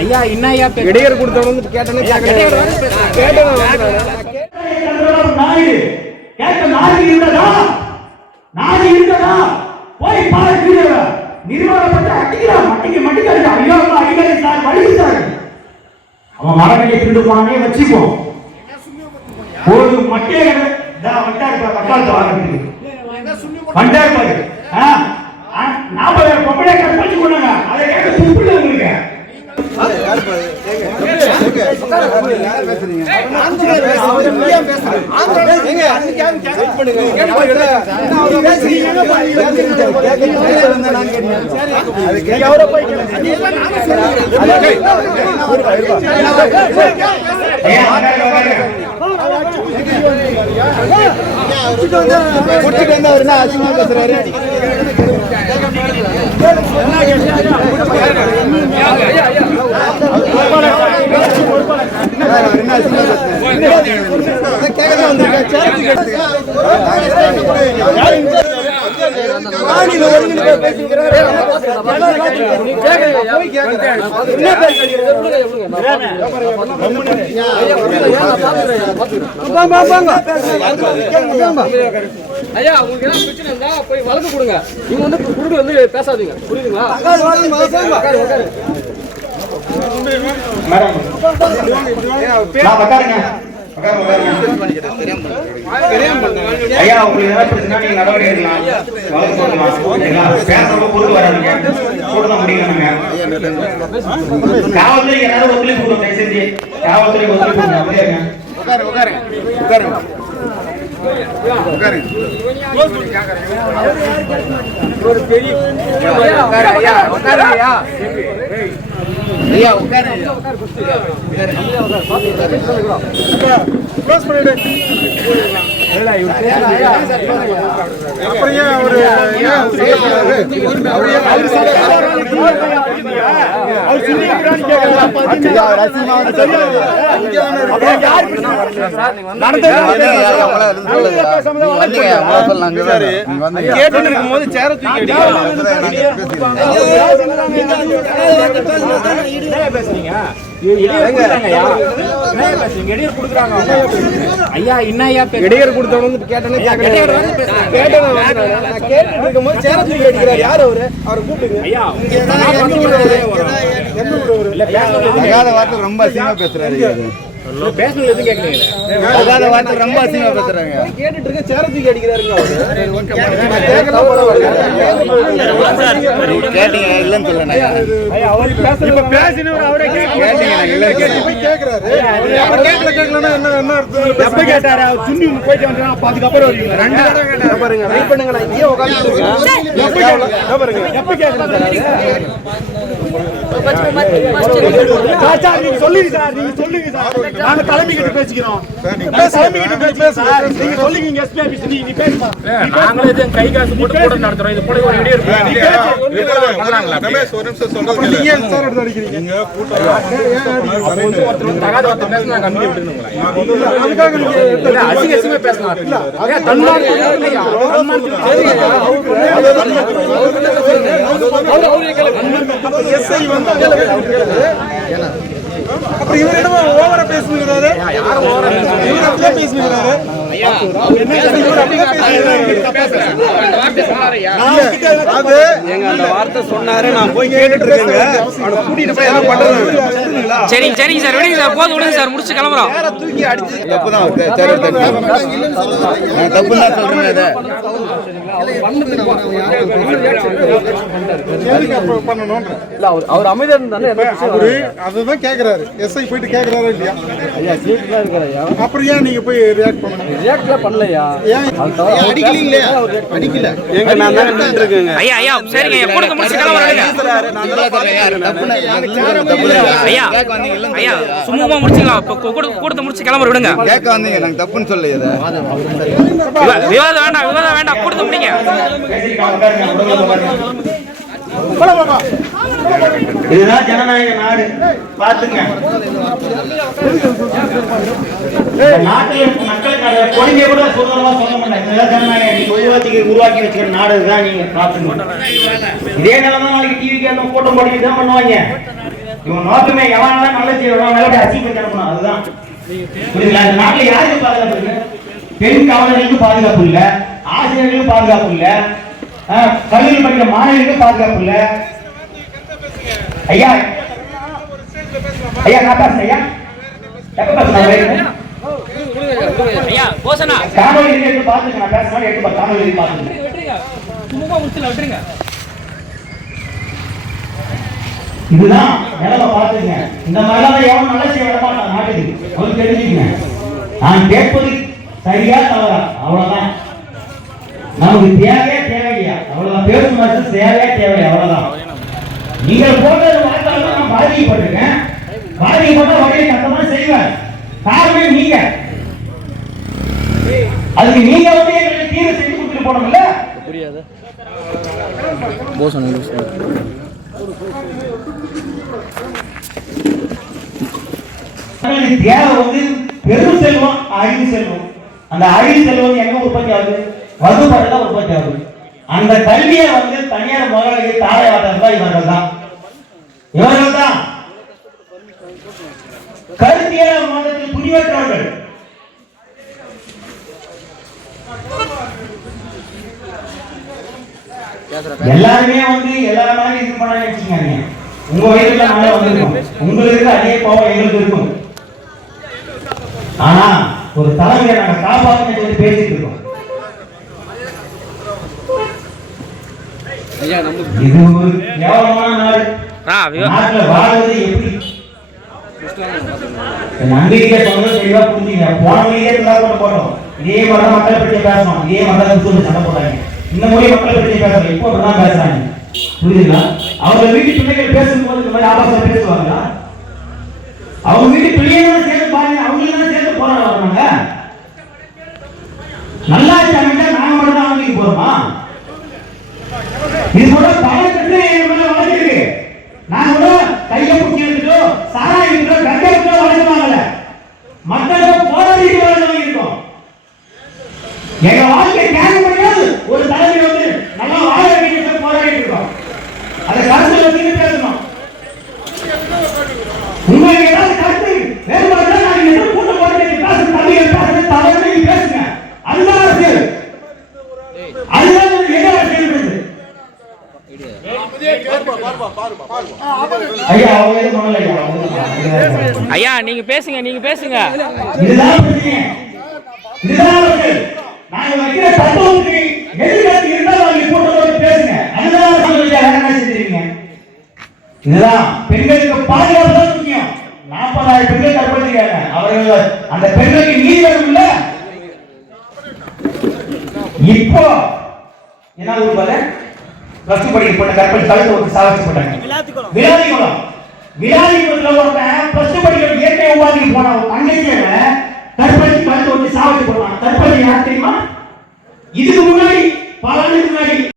ஐயா என்ன ஐயா இடையர் கொடுத்தவங்க கேட்டேன்னு போய் பாரு நிர்வாகப்பட்டு அடிக்கிறான் மட்டிக்கு ஐயோ அடிக்கடி சார் வழி சார் அவன் மரணியை திருடு போனானே வச்சுப்போம் ஒரு மட்டே பொம்பளை கற்பழிச்சு கொண்டாங்க அதை கேட்க துப்பில் உங்களுக்கு ஐயா உங்களுக்கு என்ன பிரச்சனை இருந்தா போய் வழக்கு கொடுங்க. நீங்க வந்து குறுக்கு வந்து பேசாதீங்க. புரியுதுங்களா? ஐயா உங்களுக்கு ஏதாவது பிரச்சனை நீங்க நடவடிக்கை எடுக்கலாம். வழக்கு போடலாம். பேசுறவங்க பொறுத்து வராங்க. போட முடியலங்க. காவல்துறை ஏதாவது ஒத்துழைப்பு கொடுங்க. செஞ்சு காவல்துறை ஒத்துழைப்பு கொடுங்க. உட்காருங்க. ஒரு பெரிய ஐயா உட்காரு க்ளோஸ் பண்ணிடு அப்புறம் ஒரு கேட்டு இருக்கும்போது சேர தூக்கி ஐயா என்ன ஐயா இடையர் கொடுத்தவங்க கேட்டேன்னு கேட்டு இருக்கும்போது சேர தூக்கி அடிக்கிறார். யார் அவரை கூப்பிடுங்க. வார்த்தை ரொம்ப அசிங்கமா பேசுறாரு. பேசணும் எதுவும் கேட்கல. வார்த்தை ரொம்ப அசிங்கமா பேசுறாங்க. கேட்டுட்டு இருக்க சேர தூக்கி அடிக்கிறாருங்க. கேட்டீங்க இல்லன்னு சொல்லல. எப்ப கேட்டாரு சுண்ணி போயிட்டு வந்து அதுக்கப்புறம் வருவீங்க. 2 தடவை கேட்டாரு பாருங்க. வெயிட் பண்ணுங்க. நான் இங்கே உட்கார்ந்து பாருங்க. எப்ப கேட்டாரு சார் நீங்க சொல்லுங்க சார். நாங்க தலைமை கிட்ட பேசிக்கிறோம். நீங்க சொல்லுங்க எஸ்பி ஆபீஸ் நீ பேசுமா. நாங்களே இது கை காசு போட்டு கூட நடத்துறோம். இது போல ஒரு இடையர் பண்றாங்களா? ரமேஷ் ஒரு நிமிஷம் சொல்றது நீங்க ஏன் சார் எடுத்து அடிக்கிறீங்க? நீங்க கூட்டம் ஒருத்தர் தகாத வார்த்தை பேசினா நாங்க அனுப்பி விட்டுருந்தோங்களா? அதுக்காக நீங்க அசிங்கமா பேசலாம். எஸ்ஐ வந்து அப்புறம் இவரிடம் ஓவரா பேசுகிறாரு. பேசுகிறாரு அந்த வார்த்தை சொன்னாரு. நான் போய் கேட்டுட்டு இருக்கேங்க. அவனை கூட்டிட்டு போய் என்ன பண்றது? சரிங்க சார் விடுங்க சார். போதும் விடுங்க சார். முடிச்சு கிளம்புறோம். தூக்கி அடிச்சு தப்புதான் தப்புதான் சொல்றேன். அவர் அமைதியா இருந்தானே அதுதான் கேக்குறாரு. எஸ்ஐ போயிட்டு கேக்குறாரு இல்லையா? அப்புறம் ஏன் நீங்க போய் ரியாக்ட் பண்ணீங்க? ரியாக்ட்ல பண்ணலையா? அடிக்கலீங்களே. அடிக்கல. ஏங்க நான் தான் நின்னுட்டு இருக்கேங்க. ஐயா ஐயா சரிங்க. ஐயா கொடுத்து முடிச்சு கிளம்புறேங்க. ஐயா ஐயா சும்மா முடிச்சுக்கலாம். கொடுத்து முடிச்சு கிளம்புற விடுங்க. கேட்க வந்தீங்க. நாங்க தப்புன்னு சொல்ல விவாதம் வேண்டாம். கொடுத்து முடிங்க. சரிங்க. இதுதான் ஜனநாயக நாடு. பாத்துங்க, நாட்டில் மக்களுக்கான கொள்கையை கூட சுதந்திரமா சொல்ல மாட்டாங்க. இதுதான் ஜனநாயகம். நீங்க உருவாக்கி வச்சுக்கிற நாடு இதுதான். நீங்க பாத்துங்க. இதே நிலைமை நாளைக்கு டிவிக்கு கூட்டம் போட்டு தான் பண்ணுவாங்க. இவங்க நோக்கமே எவனாலும் நல்ல செய்யணும், நல்லபடியா அச்சீவ் பண்ணணும். அதுதான் புரியுதுங்களா? இந்த நாட்டில் யாருக்கு பாதுகாப்பு இருக்கு? பெண் காவலர்களுக்கு பாதுகாப்பு இல்ல, ஆசிரியர்களுக்கு பாதுகாப்பு இல்ல, கல்லூரி படிக்கிற மாணவர்களுக்கு பாதுகாப்பு இல்ல. ஐயா ஐயா நான் பேசுறேன். ஐயா எப்ப பேசுறேன்? ஐயா கோசனா காணொலி எடுத்து பாத்துங்க. நான் பேசுறேன், எடுத்து காணொலி பாத்துங்க. சும்மா முடிச்சுல விட்டுருங்க. இதுதான் நிலைமை. பாத்துங்க, இந்த மாதிரிலாம் எவனும் நல்ல செய்ய விட மாட்டான் நாட்டுக்கு. அவங்களுக்கு தெரிஞ்சுக்கங்க. நான் கேட்பது சரியா தவறா அவ்வளவுதான். நமக்கு தேவையா தேவையா அவ்வளவுதான். பேசும் மாதிரி தேவையா தேவையா அவ்வளவுதான். நீங்கள் போட்டது வாய்ப்பாக நான் பாதிக்கப்பட்டிருக்கேன். பாதிக்கப்பட்ட வகையை கட்டமா செய்வேன். காரணம் நீங்க. அதுக்கு நீங்க வந்து எங்களுக்கு தீர்வு செஞ்சு கொடுத்துட்டு போனோம்ல. புரியாது. தேவை வந்து பெரும் செல்வம், அழிவு செல்வம். அந்த அழிவு செல்வம் எங்க உற்பத்தி ஆகுது? வகுப்பறைதான் உற்பத்தி ஆகுது. அந்த கல்வியை வந்து தனியார் முதலாளிகள் தாரை வாட்டர் இவர்கள் தான். இவர்கள் தான் கருத்தியல் மதத்தில் துணிவற்றவர்கள். எல்லாருமே வந்து எல்லாரும் இது பண்ண வச்சுக்காங்க. உங்க வயசுல நாளே வந்துருக்கும். உங்களுக்கு அதே கோபம் எங்களுக்கு இருக்கும். ஆனா ஒரு தலைமையை நாங்க காப்பாற்ற சொல்லி பேசிட்டு இருக்கோம். இது ஒரு கேவலமான நாடு. நாட்டுல வாழ்வது எப்படி? நம்பிக்கை சொன்னது தெளிவா புரிஞ்சுங்க. போன மொழியே போட்டோம். இதே மாதிரி மக்களை பற்றி பேசணும். இதே மாதிரி சண்டை போட்டாங்க. இந்த மொழி மக்களை பற்றி பேசுறாங்க. இப்போ அப்படிதான் பேசுறாங்க. புரியுதுங்களா? அவங்க வீட்டு பிள்ளைகள் பேசும்போது இந்த மாதிரி ஆபாசம் பேசுவாங்களா? அவங்க வீட்டு பிள்ளைகளும் சேர்ந்து பாருங்க. அவங்களும் சேர்ந்து போராட வர்றாங்க. நல்லா அமைச்சா நாங்க மட்டும் தான் அவங்களுக்கு போறோமா? இது கூட பல கட்டு வளர்ந்துருக்கு. நாங்க கூட கையை பிடிச்சி எடுத்துட்டோம், சாராயம் எடுத்துட்டோம், கட்டை எடுத்துட்டோம் வளர்ந்துவாங்கல்ல. மக்களுக்கு போராடிட்டு வளர்ந்து இருக்கோம். எங்க வாழ்க்கை தியாகம் பண்ணியாவது ஒரு தலைமை வந்து நல்லா வாழ வைக்க போராடிட்டு இருக்கோம். அதை கருத்துல வச்சுட்டு பேசணும். உங்களுக்கு ஏதாவது கருத்து வேறுபாடு நான் எந்த கூட்டம் போட்டு பேச தமிழ் பேசுறது தவறு பேசுங்க. அதுதான் அரசியல். அதுதான் எங்க அரசியல் இருக்கு. ஐயா அவங்க எதுவும் பண்ணல. ஐயா நீங்க பேசுங்க, நீங்க பேசுங்க. இதுதான் பிரச்சனை. இதுதான் அரசியல். நாங்க வைக்கிற தத்துவத்துக்கு எதிர்கட்சி இருந்தால் அவங்க கூட்டம் போட்டு பேசுங்க. அதுதான் என்ன செஞ்சிருக்கீங்க? இதுதான் பெண்களுக்கு பாதுகாப்பு தான் முக்கியம். 40,000 பெண்கள் கற்பழிக்கிறாங்க. அவர்கள் அந்த பெண்களுக்கு நீதி வரும் இல்ல. இப்போ என்ன ஊர்ல பிளஸ் 2 படிக்கிற கற்பழி கழுத்து ஒரு சாவச்சு போட்டாங்க. விளாதிக்குளம் ஒருத்தன் பிளஸ் 2 படிக்கிற இயற்கை உபாதிக்கு போன தங்கச்சியை கற்பழி கழுத்து ஒரு சாவச்சு போட்டான். கற்பழி யார் தெரியுமா? இதுக்கு முன்னாடி பல ஆண்டுக்கு முன்னாடி